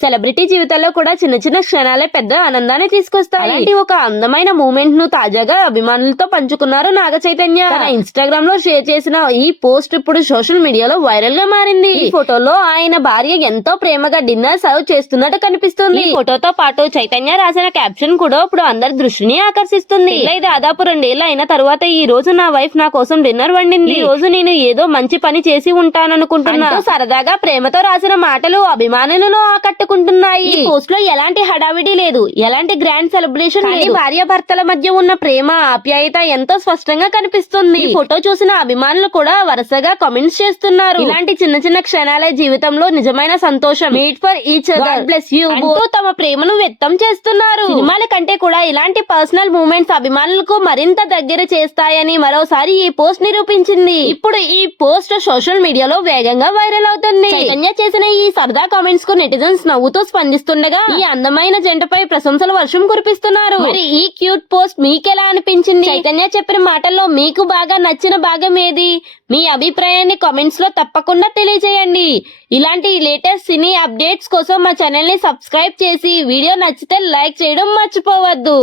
Celebrity జీవితాల్లో కూడా చిన్న చిన్న క్షణాలే పెద్ద ఆనందాన్ని తీసుకొస్తాయి. అలాంటి ఒక అందమైన మూమెంట్ ను తాజాగా అభిమానులతో పంచుకున్నారు నాగ చైతన్య. తన ఇన్స్టాగ్రామ్ లో షేర్ చేసిన ఈ పోస్ట్ ఇప్పుడు సోషల్ మీడియాలో వైరల్ గా మారింది. ఈ ఫోటోలో ఆయన భార్య ఎంతో ప్రేమగా డిన్నర్ సర్వ్ చేస్తున్నట్టు కనిపిస్తుంది. ఈ ఫోటోతో పాటు చైతన్య రాసిన క్యాప్షన్ కూడా ఇప్పుడు అందరి దృష్టిని ఆకర్షిస్తుంది. దాదాపు 2 ఏళ్లు అయిన తరువాత ఈ రోజు నా వైఫ్ నా కోసం డిన్నర్ వండింది. ఈ రోజు నేను ఏదో మంచి పని చేసి ఉంటాననుకుంటున్నా. సరదాగా ప్రేమతో రాసిన మాటలు అభిమానులను ఆకట్టుకుంటున్నాయి. ఈ పోస్ట్ లో ఎలాంటి హడావిడి లేదు, ఎలాంటి గ్రాండ్ సెలబ్రేషన్ లేదు. భార్య భర్తల మధ్య ఉన్న ప్రేమ ఆప్యాయత ఎంతో స్పష్టంగా కనిపిస్తుంది. ఈ ఫోటో చూసిన అభిమానులు కూడా వరుసగా కామెంట్స్ చేస్తున్నారు. ఇలాంటి చిన్న చిన్న క్షణాలే జీవితంలో నిజమైన సంతోషం. Meet for each other, bless you అంటూ తమ ప్రేమను వ్యక్తం చేస్తున్నారు. సినిమాల కంటే కూడా ఇలాంటి పర్సనల్ మూమెంట్స్ అభిమానులకు మరింత దగ్గర చేస్తాయని మరోసారి ఈ పోస్ట్ నిరూపించింది. ఇప్పుడు ఈ పోస్ట్ సోషల్ మీడియాలో వేగంగా వైరల్ అవుతుంది. చైతన్య చేసిన ఈ సరదా కామెంట్స్ కు నెటిజన్స్ నవ్వుతూ స్పందిస్తుండగా ఈ అందమైన జంటపై ప్రశంసల వర్షం కురిపిస్తున్నారు. మరి ఈ క్యూట్ పోస్ట్ మీకెలా అనిపించింది? చైతన్య చెప్పిన మాటల్లో మీకు బాగా నచ్చిన భాగం ఏది? మీ అభిప్రాయాన్ని కామెంట్స్ లో తప్పకుండా తెలియజేయండి. ఇలాంటి లేటెస్ట్ సినీ అప్డేట్స్ కోసం మా ఛానల్ ని సబ్స్క్రైబ్ చేసి వీడియో నచ్చితే లైక్ చేయడం మర్చిపోవద్దు.